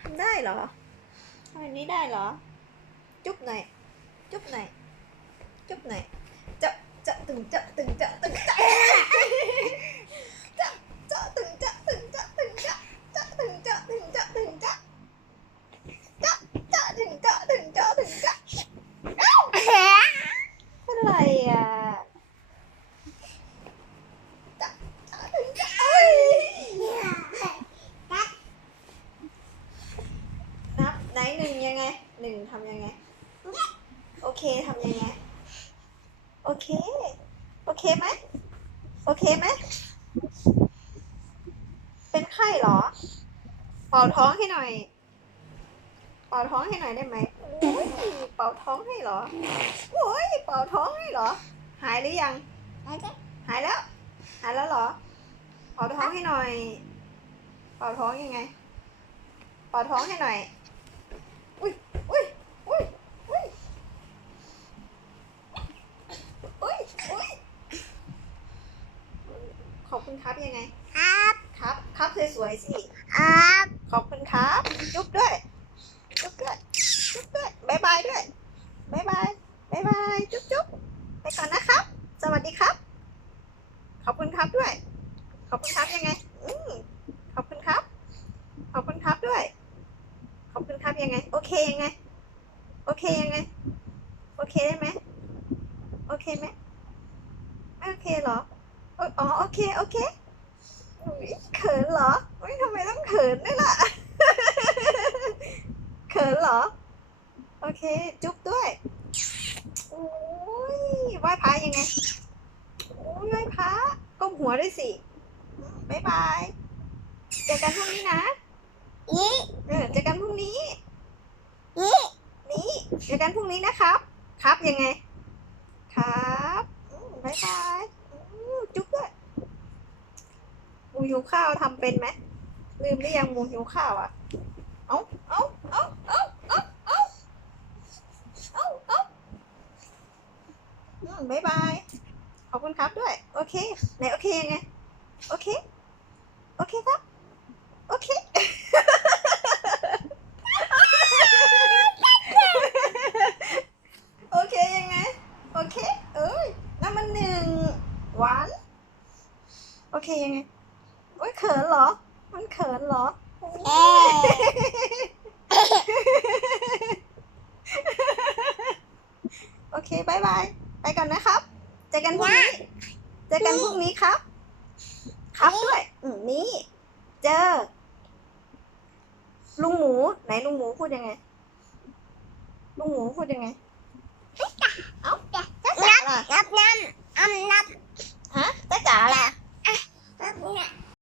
ทำได้เหรอทำแบบนี้ได้เหรอ จุ๊บหน่อย จุ๊บหน่อย จุ๊บหน่อยจะจะตึงจะตึงจะตึงจะ นึ่งทำยังไง โอเคทำยังไง โอเค โอเคไหมโอเคไหมเป็นไข้เหรอ เป่าท้องให้หน่อย เป่าท้องให้หน่อยได้ไหมโอ้ยเป่าท้องให้เหรอโอ้ยเป่าท้องให้เหรอ หายหรือยัง หายแล้ว หายแล้วเหรอ เป่าท้องให้หน่อย เป่าท้องยังไง เป่าท้องให้หน่อยอุ้ยอุ้ยอุ้ยอุ้ยอุ้ยอุ้ย ขอบคุณครับยังไง ครับ ครับ ครับสวยๆสิ ครับ ขอบคุณครับ จุ๊บด้วย จุ๊บด้วย จุ๊บด้วยบายบายด้วยบายบายบายบาย จุ๊บจุ๊บไปก่อนนะครับ สวัสดีครับ ขอบคุณครับด้วย ขอบคุณครับยังไง อืมขอบคุณครับ ขอบคุณครับด้วย ขอบคุณครับยังไง โอเคยังไง โอเคยังไง โอเคได้ไหม โอเคไหมไม่โอเคเหรอเอยอ๋อโอเคโอเคอุ๊ยเขินเหรออุ้ยทำไมต้องเขินด้วยล่ะเขินเหรอ โอเค จุ๊บด้วยโอ้ยไหว้พระยังไงโอ้ยไหว้พระก้มหัวด้วยสิบายบายเจอกันพรุ่งนี้นะอีเออเจอกันพรุ่งนี้อีนี่เจอกันพรุ่งนี้นะครับ ครับยังไง ครับอืมบายบายอืมจุ๊บด้วย หิวข้าวทำเป็นไหมลืมหรือยังหมูหิวข้าวอะ เอาเอาเอาเอาเอาเอาเอาเอาอืมบายบายขอบคุณครับด้วย โอเคไหนโอเคยังไงโอเค โอเคครับ โอเคโอเคยังไงโอเค เอ้ยนั่นมันหนึ่งหวานโอเคยังไง โอ้ยเขินเหรอ มันเขินเหรอเอ๊ะโอเคบายบาย ไปก่อนนะครับ เจอกันพรุ่งนี้ เจอกันพรุ่งนี้ครับ ครับด้วยอืมนี่ เจอ ลุงหมู ไหนลุงหมูพูดยังไง ลุงหมูพูดยังไง